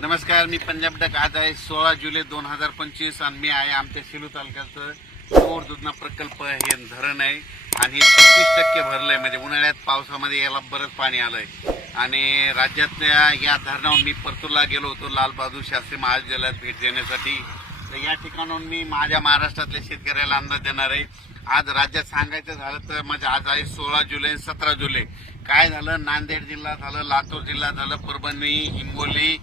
नमस्कार मी पंजाब डक. आज आहे सोळा जुलै दोन हजार पंचवीस आणि मी आहे आमच्या सेलू तालुक्याचं चोर दुधना प्रकल्प हे धरण आहे आणि छत्तीस टक्के भरलंय. म्हणजे उन्हाळ्यात पावसामध्ये याला बरंच पाणी आलंय. आणि राज्यातल्या या धरणावर मी परतूरला गेलो होतो लालबहादूर शास्त्री महाविद्यालयात भेट देण्यासाठी. तर या ठिकाणाहून मी माझ्या महाराष्ट्रातल्या शेतकऱ्याला अंदाज देणार आहे. आज राज्यात सांगायचं झालं तर म्हणजे आज आहे सोळा जुलै सतरा जुलै. काय झालं? नांदेड जिल्हा झालं लातूर जिल्हा झालं परभणी हिंगोली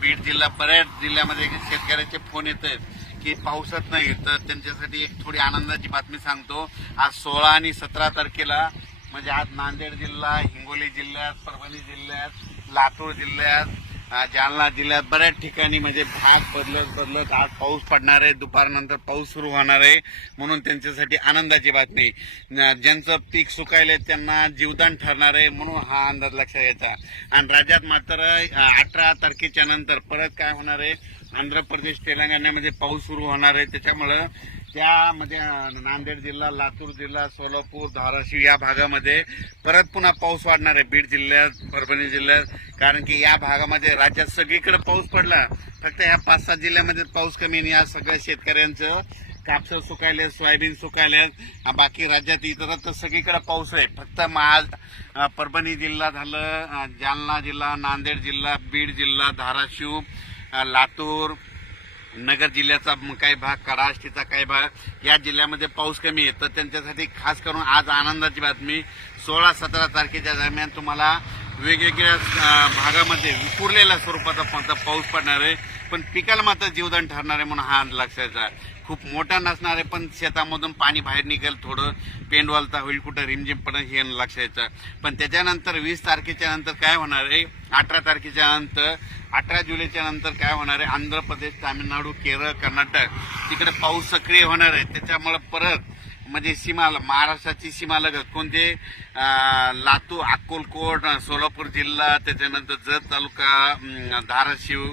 बीड जिल्हा बऱ्याच जिल्ह्यामध्ये शेतकऱ्याचे फोन येत आहेत की पाऊसच नाही तर त्यांच्यासाठी एक थोडी आनंदाची बातमी सांगतो. आज सोळा आणि सतरा तारखेला म्हणजे आज नांदेड जिल्हा हिंगोली जिल्ह्यात परभणी जिल्ह्यात लातूर जिल्ह्यात जालना जिल्ह्यात बऱ्याच ठिकाणी म्हणजे भाग बदलत बदलत आज पाऊस पडणार आहे. दुपारनंतर पाऊस सुरू होणार आहे. म्हणून त्यांच्यासाठी आनंदाची बातमी. न- ज्यांचं पीक सुकायले त्यांना जीवदान ठरणार आहे म्हणून हा अंदाज लक्षात घ्यायचा आणि राज्यात मात्र अठरा तारखेच्या नंतर परत काय होणार आहे? आंध्र प्रदेश तेलंगणामध्ये पाऊस सुरू होणार आहे. त्याच्यामुळं त्यामध्ये नांदेड जिल्हा लातूर जिल्हा सोलापूर धाराशिव या भागामध्ये परत पुन्हा पाऊस वाढणार आहे. बीड जिल्ह्यात परभणी जिल्ह्यात. कारण की या भागामध्ये राज्यात सगळीकडे पाऊस पडला. फक्त ह्या पाच सात जिल्ह्यामध्ये पाऊस कमी आणि या सगळ्या शेतकऱ्यांचं कापसं सुकायले सोयाबीन सुकायले बाकी राज्यात इतरत्र सगळीकडे पाऊस आहे. फक्त महाल परभणी जिल्हा झालं जालना जिल्हा नांदेड जिल्हा बीड जिल्हा धाराशिव लातूर नगर जिल्ह्याचा काही भाग कराष्टीचा काही भाग या जिल्ह्यामध्ये पाऊस कमी आहे. तर त्यांच्यासाठी खास करून आज आनंदाची बातमी सोळा सतरा तारखेच्या दरम्यान तुम्हाला वेगवेगळ्या भागामध्ये विखुरलेल्या स्वरूपाचा प- पाऊस पडणार आहे. पण पिकाला मात्र जीवदान ठरणार आहे म्हणून हा लक्षाचा खूप मोठा नसणार आहे पण शेतामधून पाणी बाहेर निघेल थोडं. पेंडवालता होईल कुठं रिमझिम पडेल हे लक्षायचं पण त्याच्यानंतर वीस तारखेच्या नंतर काय होणार आहे? अठरा तारखेच्या नंतर अठरा जुलैच्या नंतर काय होणार आहे? आंध्र प्रदेश तामिळनाडू केरळ कर्नाटक. तिकडे पाऊस सक्रिय होणार आहे. त्याच्यामुळे परत म्हणजे सीमा महाराष्ट्राची सीमा लगत कोणते? लातूर अक्कोलकोट सोलापूर जिल्हा त्याच्यानंतर जत तालुका धाराशिव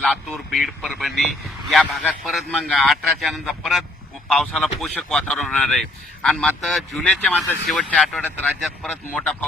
लातूर बीड परभणी या भागात परत मग अठराच्या नंतर परत पावसाला पोषक वातावरण होणार आहे. आणि मात्र जुलैच्या मात्र शेवटच्या आठवड्यात राज्यात परत मोठा पाऊस